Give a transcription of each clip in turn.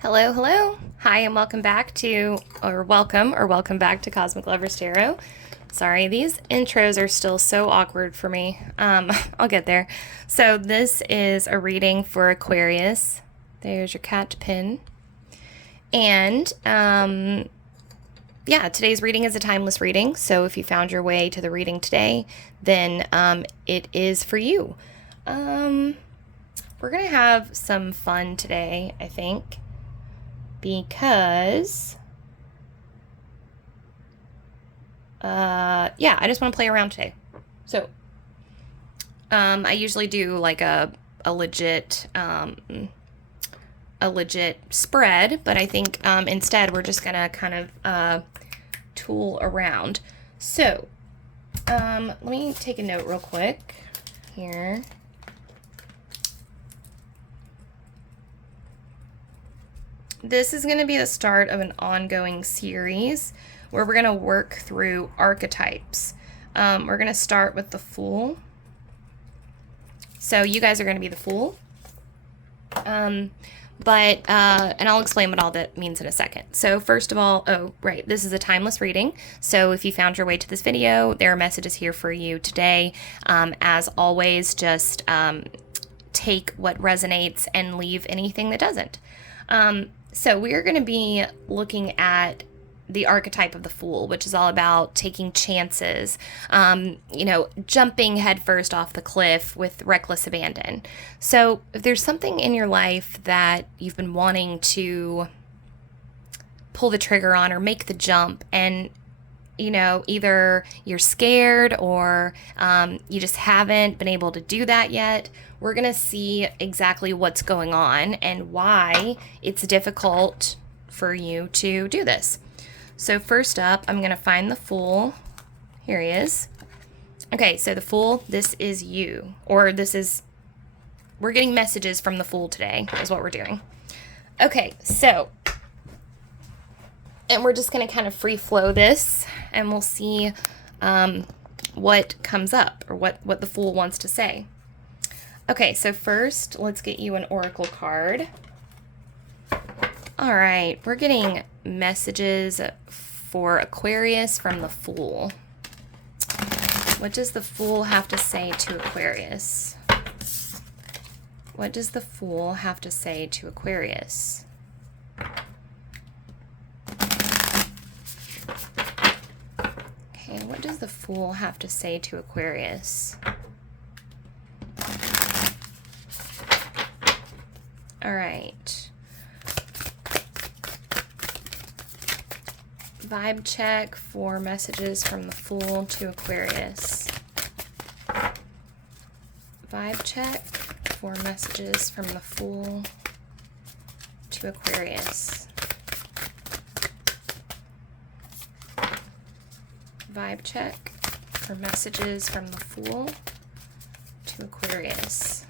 Hello, hello. Hi, and welcome back to, or welcome back to Cosmic Lovers Tarot. Sorry, these intros are still so awkward for me. I'll get there. So this is a reading for Aquarius. There's your cat pin. And, yeah, today's reading is a timeless reading. So if you found your way to the reading today, then it is for you. We're going to have some fun today, I think. Because, yeah, I just want to play around today. So, I usually do like a legit spread, but I think instead we're just gonna kind of tool around. So, let me take a note real quick here. This is going to be the start of an ongoing series where we're going to work through archetypes. We're going to start with the Fool. So you guys are going to be the Fool. And I'll explain what all that means in a second. So first of all, this is a timeless reading. So if you found your way to this video, there are messages here for you today. As always, just take what resonates and leave anything that doesn't. So we are going to be looking at the archetype of the Fool, which is all about taking chances, jumping headfirst off the cliff with reckless abandon. So if there's something in your life that you've been wanting to pull the trigger on or make the jump, and either you're scared or you just haven't been able to do that yet, we're going to see exactly what's going on and why it's difficult for you to do this. So first up, I'm going to find the Fool. Here he is. Okay, so the Fool, this is you. We're getting messages from the Fool today, is what we're doing. Okay, so, and we're just going to kind of free flow this, and we'll see what comes up, or what the Fool wants to say. Okay, so first, let's get you an oracle card. All right, we're getting messages for Aquarius from the Fool. What does the Fool have to say to Aquarius? What does the Fool have to say to Aquarius? Okay, what does the Fool have to say to Aquarius? All right. Vibe check for messages from the Fool to Aquarius. Vibe check for messages from the Fool to Aquarius. Vibe check for messages from the Fool to Aquarius.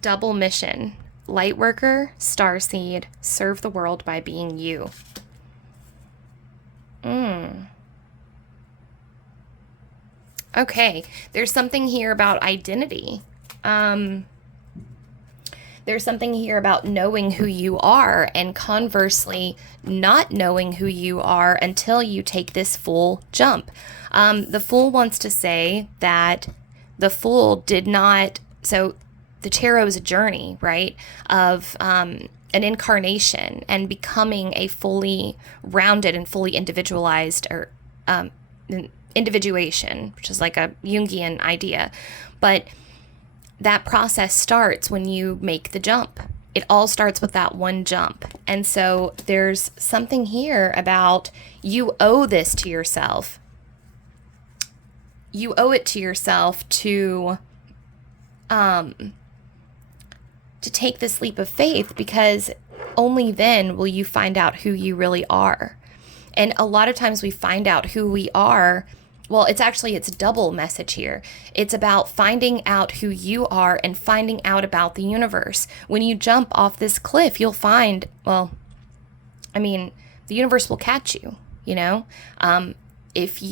Double mission. Lightworker, starseed, serve the world by being you. Okay, there's something here about identity. There's something here about knowing who you are, and conversely, not knowing who you are until you take this full jump. The Fool wants to say that the Fool did not... So the tarot is a journey, right, of an incarnation and becoming a fully rounded and fully individualized, or individuation, which is like a Jungian idea. But that process starts when you make the jump. It all starts with that one jump. And so there's something here about you owe this to yourself. You owe it to yourself to take this leap of faith, because only then will you find out who you really are. And a lot of times we find out who we are. Well, it's double message here. It's about finding out who you are and finding out about the universe. When you jump off this cliff, you'll find, the universe will catch you, if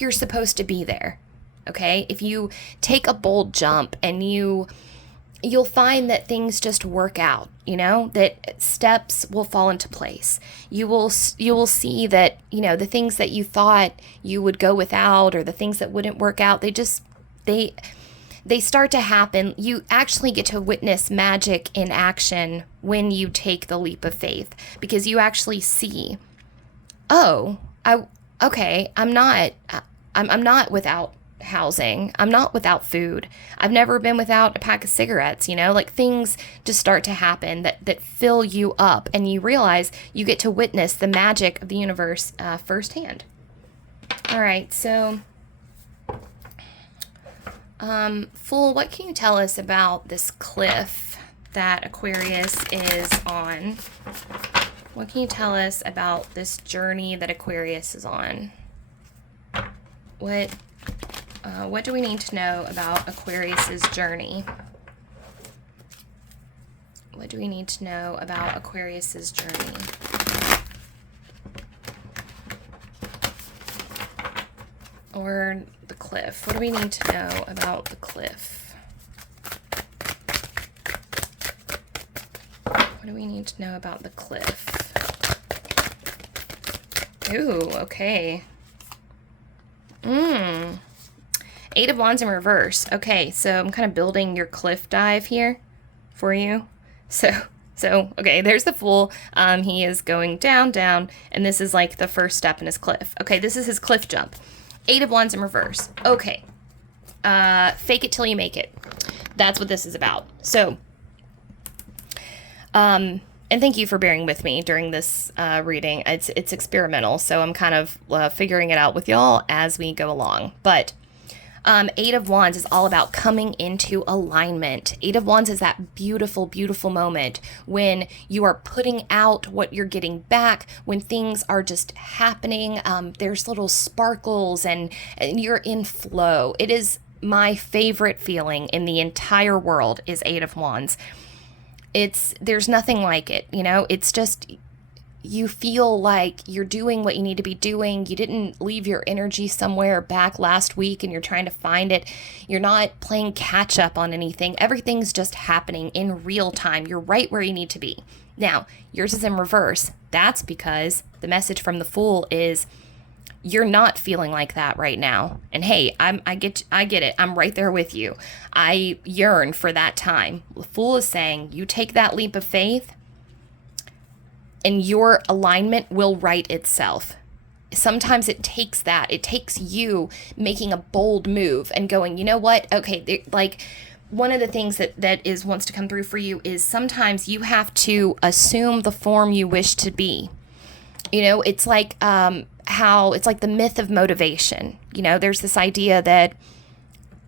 you're supposed to be there. Okay. If you take a bold jump and you you'll find that things just work out, you know, that steps will fall into place. You will see that, you know, the things that you thought you would go without, or the things that wouldn't work out, they start to happen. You actually get to witness magic in action when you take the leap of faith, because you actually see, oh, I'm not without housing. I'm not without food. I've never been without a pack of cigarettes, you know, like things just start to happen that fill you up, and you realize you get to witness the magic of the universe firsthand. All right, so Fool, what can you tell us about this cliff that Aquarius is on? What can you tell us about this journey that Aquarius is on? What do we need to know about Aquarius's journey? What do we need to know about Aquarius's journey? Or the cliff. What do we need to know about the cliff? What do we need to know about the cliff? Ooh, okay. Eight of Wands in reverse. Okay, so I'm kind of building your cliff dive here for you. So okay, there's the Fool. He is going down, down, and this is like the first step in his cliff. Okay, this is his cliff jump. Eight of Wands in reverse. Okay. Fake it till you make it. That's what this is about. So, and thank you for bearing with me during this reading. It's experimental, so I'm kind of figuring it out with y'all as we go along. But Eight of Wands is all about coming into alignment. Eight of Wands is that beautiful, beautiful moment when you are putting out what you're getting back, when things are just happening. There's little sparkles and you're in flow. It is my favorite feeling in the entire world is Eight of Wands. There's nothing like it, you know, it's just, you feel like you're doing what you need to be doing. You didn't leave your energy somewhere back last week and you're trying to find it. You're not playing catch up on anything. Everything's just happening in real time. You're right where you need to be. Now, yours is in reverse. That's because the message from the Fool is you're not feeling like that right now. And hey, I get it. I'm right there with you. I yearn for that time. The Fool is saying you take that leap of faith, and your alignment will right itself. Sometimes it takes that. It takes you making a bold move and going, you know what? Okay, like one of the things that wants to come through for you is sometimes you have to assume the form you wish to be. You know, it's like it's like the myth of motivation. You know, there's this idea that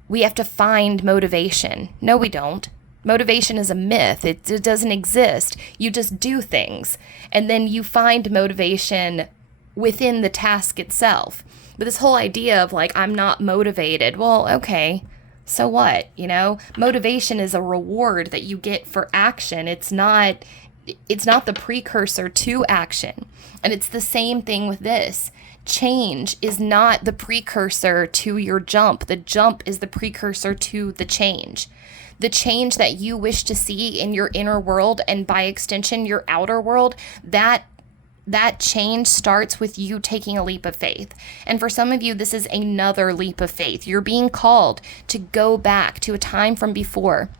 we have to find motivation. No, we don't. Motivation is a myth. It doesn't exist. You just do things. And then you find motivation within the task itself. But this whole idea of like, I'm not motivated. Well, okay, so what? You know, motivation is a reward that you get for action. It's not the precursor to action. And it's the same thing with this. Change is not the precursor to your jump. The jump is the precursor to the change. The change that you wish to see in your inner world and by extension your outer world, that change starts with you taking a leap of faith. And for some of you, this is another leap of faith. You're being called to go back to a time from before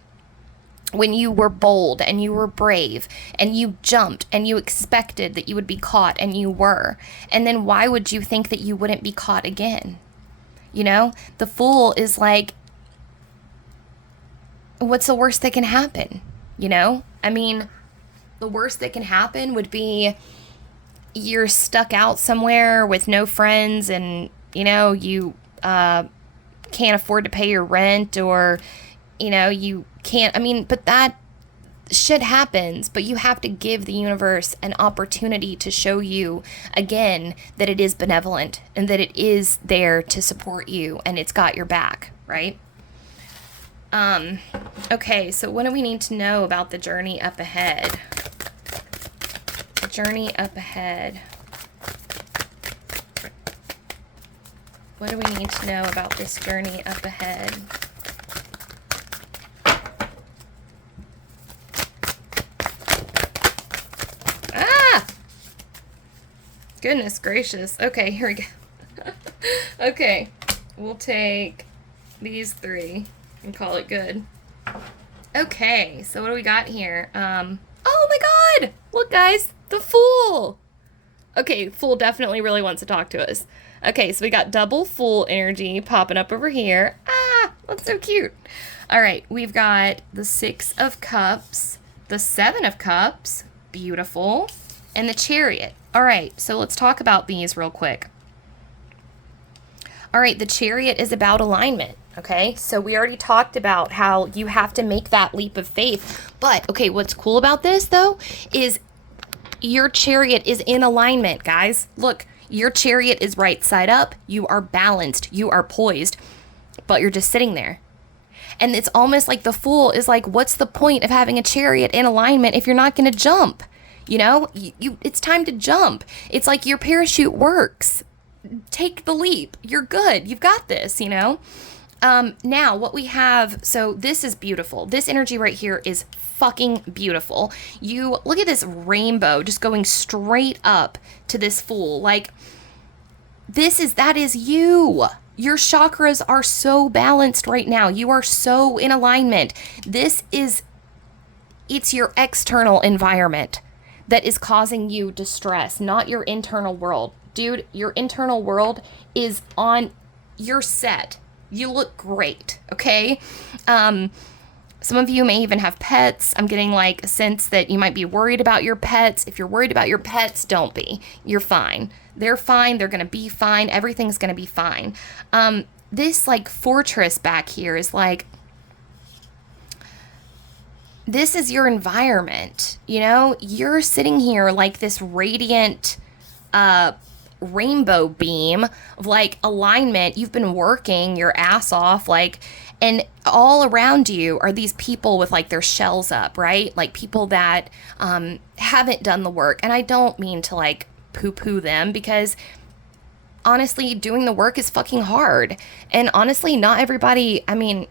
when you were bold and you were brave and you jumped and you expected that you would be caught and you were. And then why would you think that you wouldn't be caught again? You know, the Fool is like, what's the worst that can happen? You know, I mean, the worst that can happen would be you're stuck out somewhere with no friends and, you know, you can't afford to pay your rent, or, you know, you can't, I mean, but that shit happens, but you have to give the universe an opportunity to show you again that it is benevolent and that it is there to support you and it's got your back, right? Okay, so what do we need to know about the journey up ahead? The journey up ahead. What do we need to know about this journey up ahead? Goodness gracious. Okay, here we go. Okay, we'll take these 3 and call it good. Okay, so what do we got here? Oh my god! Look, guys, the Fool! Okay, Fool definitely really wants to talk to us. Okay, so we got double Fool energy popping up over here. Ah, that's so cute. All right, we've got the 6 of Cups, the 7 of Cups, beautiful, and the Chariot. All right, so let's talk about these real quick. All right, the Chariot is about alignment, okay? So we already talked about how you have to make that leap of faith. But, okay, what's cool about this, though, is your Chariot is in alignment, guys. Look, your Chariot is right side up. You are balanced. You are poised. But you're just sitting there. And it's almost like the Fool is like, what's the point of having a Chariot in alignment if you're not going to jump? You know, it's time to jump. It's like your parachute works. Take the leap. You're good. You've got this, you know? Now, what we have, so this is beautiful. This energy right here is fucking beautiful. You look at this rainbow just going straight up to this Fool. Like, that is you. Your chakras are so balanced right now. You are so in alignment. It's your external environment that is causing you distress, not your internal world. Dude, your internal world is on your set. You look great, okay? Some of you may even have pets. I'm getting like a sense that you might be worried about your pets. If you're worried about your pets, don't be. You're fine. They're fine. They're going to be fine. Everything's going to be fine. This like fortress back here is like, this is your environment. You know, you're sitting here like this radiant, rainbow beam of like alignment. You've been working your ass off, like, and all around you are these people with like their shells up, right? Like people that haven't done the work. And I don't mean to like poo-poo them, because honestly, doing the work is fucking hard. And honestly, not everybody, I mean,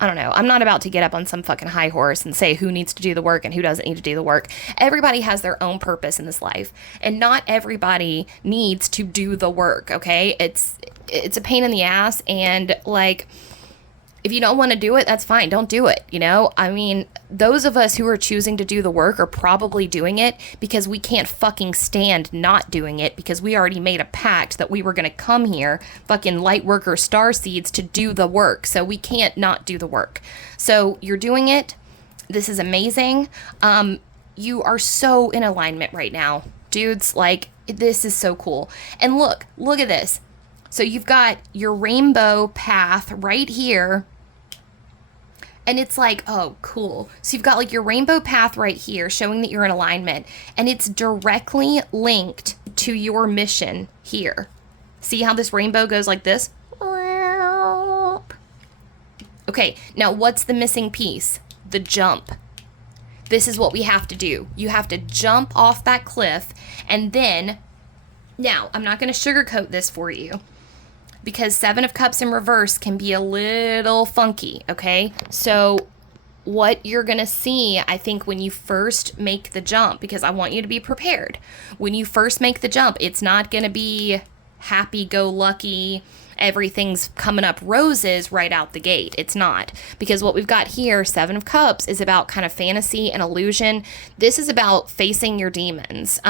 I don't know. I'm not about to get up on some fucking high horse and say who needs to do the work and who doesn't need to do the work. Everybody has their own purpose in this life, and not everybody needs to do the work, okay? It's a pain in the ass, and like, if you don't want to do it, that's fine. Don't do it, you know? I mean, those of us who are choosing to do the work are probably doing it because we can't fucking stand not doing it, because we already made a pact that we were going to come here, fucking light worker starseeds, to do the work. So we can't not do the work. So you're doing it. This is amazing. You are so in alignment right now, dudes. Like, this is so cool. And look at this. So you've got your rainbow path right here, and it's like, oh, cool. So you've got like your rainbow path right here showing that you're in alignment, and it's directly linked to your mission here. See how this rainbow goes like this? Okay, now what's the missing piece? The jump. This is what we have to do. You have to jump off that cliff, and then, now, I'm not going to sugarcoat this for you, because 7 of Cups in reverse can be a little funky, okay? So what you're going to see, I think, when you first make the jump, because I want you to be prepared. When you first make the jump, it's not going to be happy-go-lucky, everything's coming up roses right out the gate. It's not. Because what we've got here, 7 of Cups, is about kind of fantasy and illusion. This is about facing your demons.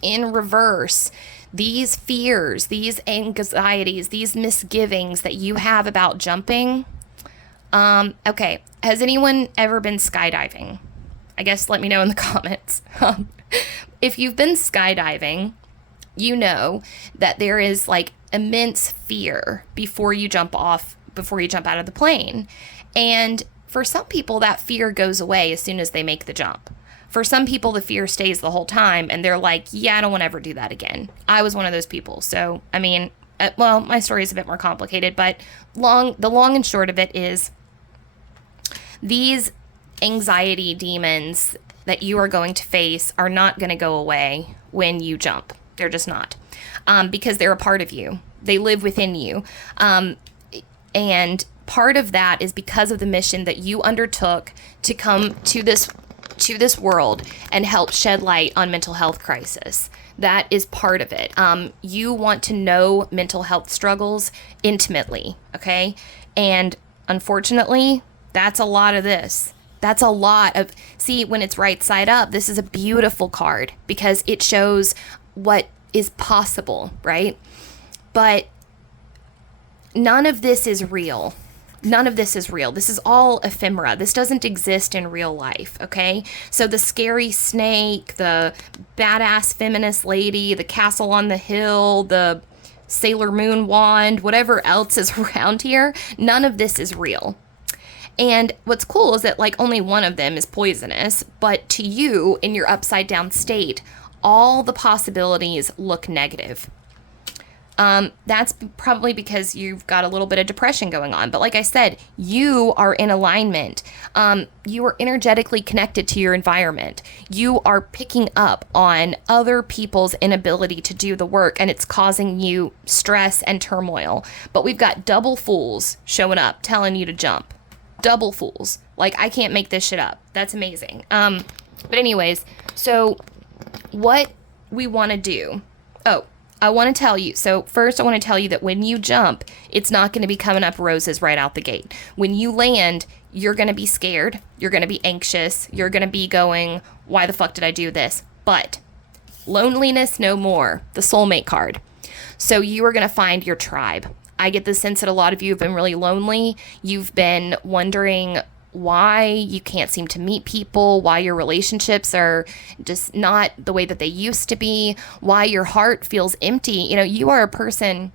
In reverse, these fears, these anxieties, these misgivings that you have about jumping. Okay, has anyone ever been skydiving? I guess let me know in the comments. If you've been skydiving, you know that there is like immense fear before you jump out of the plane. And for some people, that fear goes away as soon as they make the jump. For some people, the fear stays the whole time, and they're like, yeah, I don't want to ever do that again. I was one of those people. So, I mean, well, my story is a bit more complicated, but the long and short of it is these anxiety demons that you are going to face are not going to go away when you jump. They're just not, because they're a part of you. They live within you. And part of that is because of the mission that you undertook to come to this world and help shed light on mental health crisis. That is part of it. You want to know mental health struggles intimately, okay? And unfortunately, that's a lot of this. That's a lot of, see, when it's right side up, this is a beautiful card because it shows what is possible, right? But none of this is real. None of this is real. This is all ephemera. This doesn't exist in real life, okay? So the scary snake, the badass feminist lady, the castle on the hill, the Sailor Moon wand, whatever else is around here, none of this is real. And what's cool is that like only one of them is poisonous, but to you in your upside down state, all the possibilities look negative. That's probably because you've got a little bit of depression going on. But like I said, you are in alignment. You are energetically connected to your environment. You are picking up on other people's inability to do the work, and it's causing you stress and turmoil. But we've got double fools showing up telling you to jump. Double fools. Like, I can't make this shit up. That's amazing. But anyways, so what we want to do. Oh, I want to tell you. So first I want to tell you that when you jump, it's not going to be coming up roses right out the gate. When you land, you're going to be scared. You're going to be anxious. You're going to be going, why the fuck did I do this? But loneliness no more. The soulmate card. So you are going to find your tribe. I get the sense that a lot of you have been really lonely. You've been wondering why you can't seem to meet people, why your relationships are just not the way that they used to be, why your heart feels empty. You know, you are a person,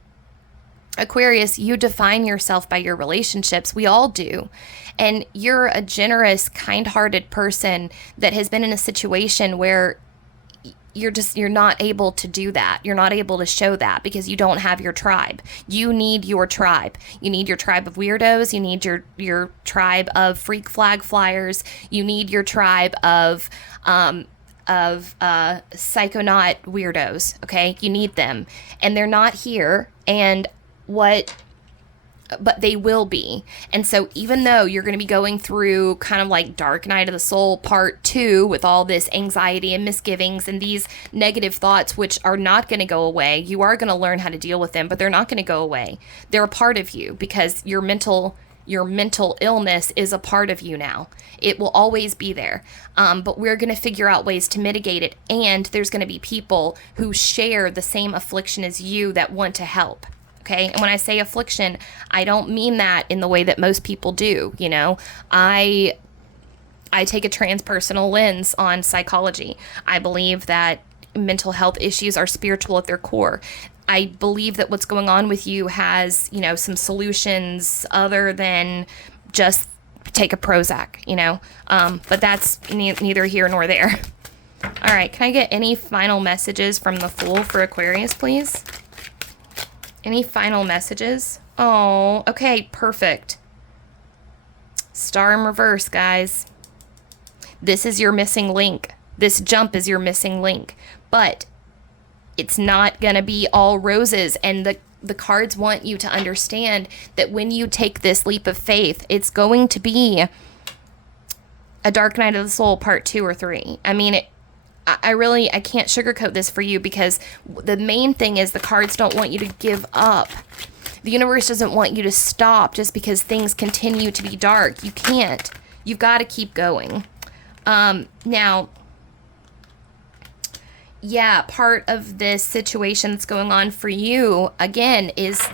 Aquarius, you define yourself by your relationships. We all do. And you're a generous, kind-hearted person that has been in a situation where you're not able to do that. You're not able to show that because you don't have your tribe. You need your tribe. You need your tribe of weirdos. You need your tribe of freak flag flyers. You need your tribe of psychonaut weirdos. Okay, you need them, and they're not here. But they will be. And so even though you're going to be going through kind of like Dark Night of the Soul part 2 with all this anxiety and misgivings and these negative thoughts, which are not going to go away, you are going to learn how to deal with them, but they're not going to go away. They're a part of you because your mental illness is a part of you now. It will always be there. But we're going to figure out ways to mitigate it. And there's going to be people who share the same affliction as you that want to help. Okay. And when I say affliction, I don't mean that in the way that most people do. You know, I take a transpersonal lens on psychology. I believe that mental health issues are spiritual at their core. I believe that what's going on with you has, you know, some solutions other than just take a Prozac, you know, but that's neither here nor there. All right. Can I get any final messages from the Fool for Aquarius, please? Any final messages? Oh, okay, perfect. Star in reverse, guys. This is your missing link. This jump is your missing link. But it's not going to be all roses. And the cards want you to understand that when you take this leap of faith, it's going to be a Dark Night of the Soul part 2 or 3. I mean, I can't sugarcoat this for you because the main thing is the cards don't want you to give up. The universe doesn't want you to stop just because things continue to be dark. You can't. You've got to keep going. Now, yeah, part of this situation that's going on for you, again, is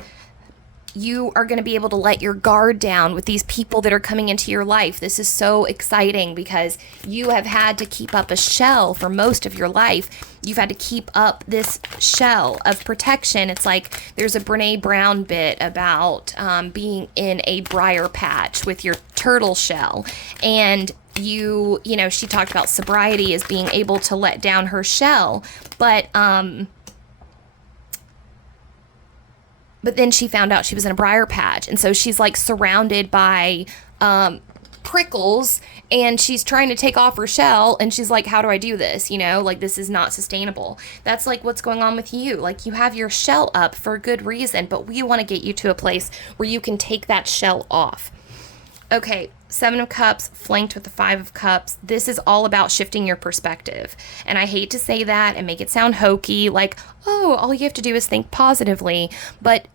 you are going to be able to let your guard down with these people that are coming into your life. This is so exciting because you have had to keep up a shell for most of your life. You've had to keep up this shell of protection. It's like there's a Brene Brown bit about being in a briar patch with your turtle shell. And you know, she talked about sobriety as being able to let down her shell. But then she found out she was in a briar patch. And so she's like surrounded by prickles and she's trying to take off her shell. And she's like, how do I do this? You know, like this is not sustainable. That's like what's going on with you. Like you have your shell up for a good reason, but we want to get you to a place where you can take that shell off. Okay. Seven of Cups flanked with the Five of Cups. This is all about shifting your perspective. And I hate to say that and make it sound hokey, like, oh, all you have to do is think positively. But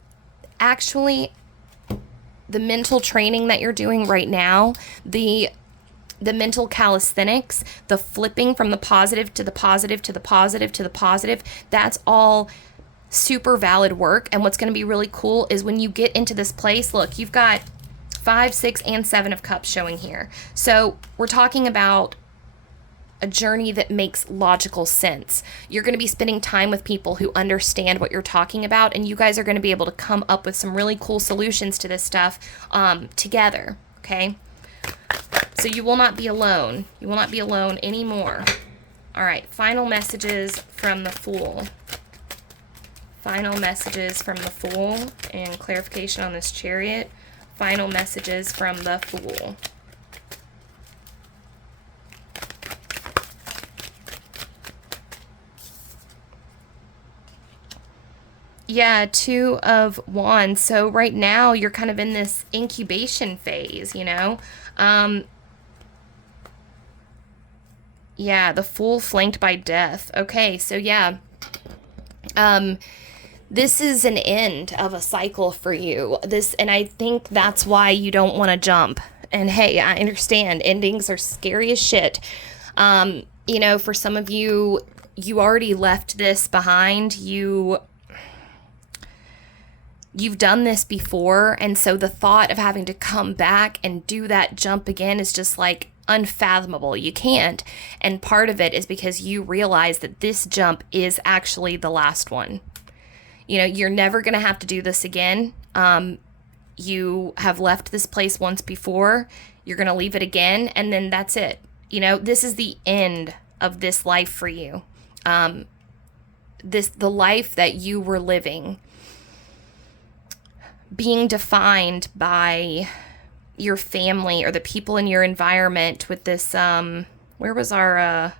actually, the mental training that you're doing right now, the mental calisthenics, the flipping from the positive to the positive to the positive to the positive, that's all super valid work. And what's going to be really cool is when you get into this place, look, you've got 5, 6, and 7 of Cups showing here. So we're talking about a journey that makes logical sense. You're going to be spending time with people who understand what you're talking about, and you guys are going to be able to come up with some really cool solutions to this stuff together, okay? So you will not be alone. You will not be alone anymore. All right, final messages from the Fool. Final messages from the Fool and clarification on this Chariot. Final messages from the Fool. Yeah, 2 of Wands. So right now you're kind of in this incubation phase, you know? Yeah, the Fool flanked by Death. Okay, so yeah. This is an end of a cycle for you. And I think that's why you don't want to jump. And hey, I understand endings are scary as shit. You know, for some of you, you already left this behind. You've done this before, and so the thought of having to come back and do that jump again is just like unfathomable. You can't. And part of it is because you realize that this jump is actually the last one. You know, you're never going to have to do this again. You have left this place once before. You're going to leave it again, and then that's it. You know, this is the end of this life for you. The life that you were living, being defined by your family or the people in your environment with this, where was our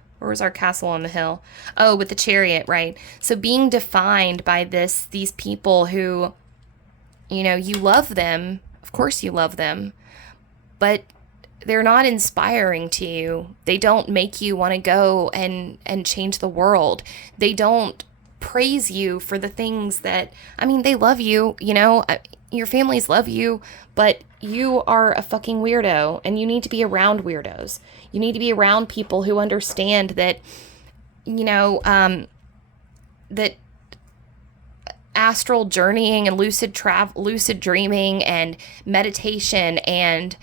castle on the hill? Oh, with the Chariot, right? So being defined by these people who, you know, you love them. Of course you love them, but they're not inspiring to you. They don't make you want to go and change the world. They don't praise you for the things that, I mean, they love you, you know, your families love you, but you are a fucking weirdo, and you need to be around weirdos. You need to be around people who understand that, you know, that astral journeying and lucid dreaming and meditation and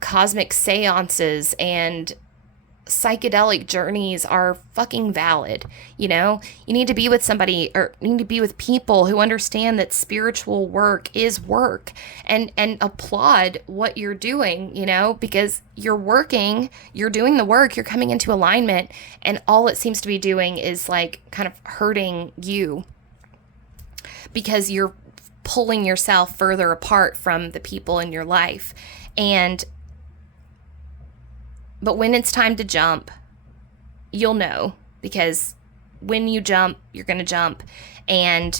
cosmic seances and psychedelic journeys are fucking valid. You know, you need to be with somebody, or you need to be with people who understand that spiritual work is work, and applaud what you're doing, you know, because you're working, you're doing the work, you're coming into alignment, and all it seems to be doing is like kind of hurting you because you're pulling yourself further apart from the people in your life. But when it's time to jump, you'll know, because when you jump, you're going to jump, and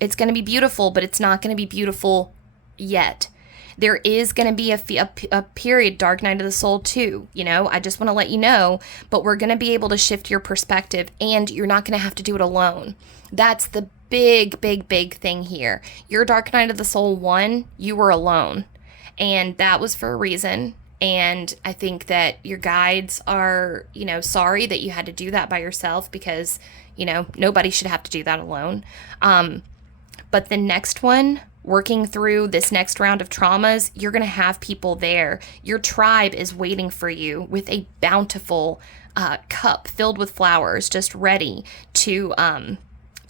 it's going to be beautiful, but it's not going to be beautiful yet. There is going to be a period, Dark Night of the Soul too, you know, I just want to let you know, but we're going to be able to shift your perspective, and you're not going to have to do it alone. That's the big, big, big thing here. Your Dark Night of the Soul 1, you were alone, and that was for a reason. And I think that your guides are, you know, sorry that you had to do that by yourself, because, you know, nobody should have to do that alone. But the next one, working through this next round of traumas, you're going to have people there. Your tribe is waiting for you with a bountiful cup filled with flowers, just ready to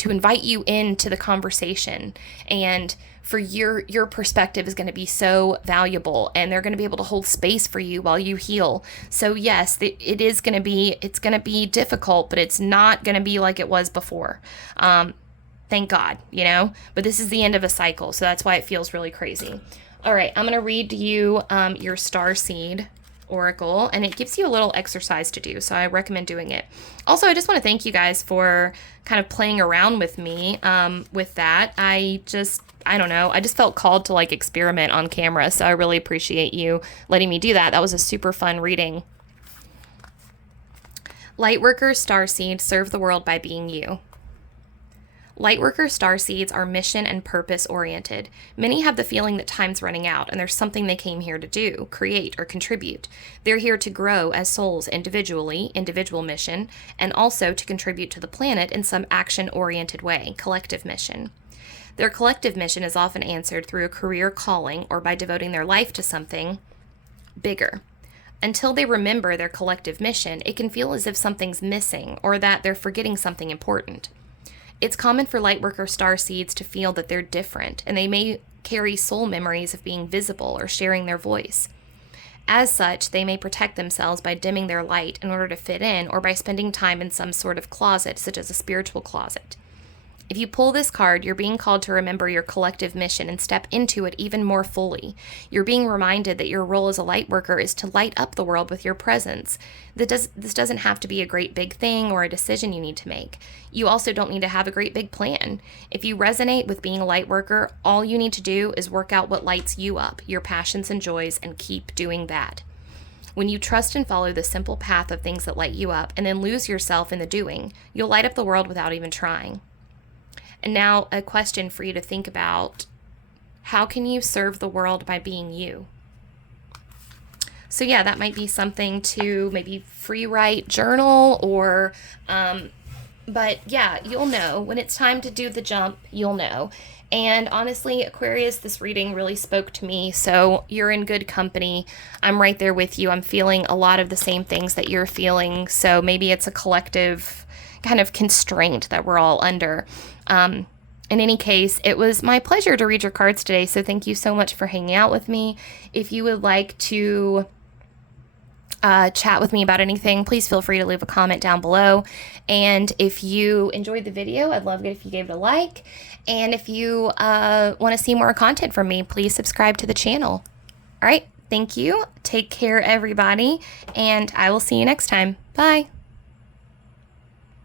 invite you into the conversation. And for your perspective is going to be so valuable, and they're going to be able to hold space for you while you heal. So yes, it's going to be difficult, but it's not going to be like it was before. Thank God, you know, but this is the end of a cycle. So that's why it feels really crazy. All right. I'm going to read you your star seed. oracle, and it gives you a little exercise to do, so I recommend doing it. Also, I just want to thank you guys for kind of playing around with me with that. I don't know, I just felt called to like experiment on camera, so I really appreciate you letting me do that. That was a super fun reading. Lightworker starseed, serve the world by being you. Lightworker starseeds are mission and purpose oriented. Many have the feeling that time's running out and there's something they came here to do, create, or contribute. They're here to grow as souls individually, individual mission, and also to contribute to the planet in some action-oriented way, collective mission. Their collective mission is often answered through a career calling or by devoting their life to something bigger. Until they remember their collective mission, it can feel as if something's missing or that they're forgetting something important. It's common for lightworker starseeds to feel that they're different, and they may carry soul memories of being visible or sharing their voice. As such, they may protect themselves by dimming their light in order to fit in, or by spending time in some sort of closet, such as a spiritual closet. If you pull this card, you're being called to remember your collective mission and step into it even more fully. You're being reminded that your role as a light worker is to light up the world with your presence. This doesn't have to be a great big thing or a decision you need to make. You also don't need to have a great big plan. If you resonate with being a light worker, all you need to do is work out what lights you up, your passions and joys, and keep doing that. When you trust and follow the simple path of things that light you up and then lose yourself in the doing, you'll light up the world without even trying. And now a question for you to think about. How can you serve the world by being you? So yeah, that might be something to maybe free write, journal, or, but yeah, you'll know. When it's time to do the jump, you'll know. And honestly, Aquarius, this reading really spoke to me, so you're in good company. I'm right there with you. I'm feeling a lot of the same things that you're feeling, so maybe it's a collective kind of constraint that we're all under. In any case, it was my pleasure to read your cards today, so thank you so much for hanging out with me. If you would like to chat with me about anything, please feel free to leave a comment down below. And if you enjoyed the video, I'd love it if you gave it a like. And if you want to see more content from me, please subscribe to the channel. All right, thank you. Take care, everybody, and I will see you next time. Bye.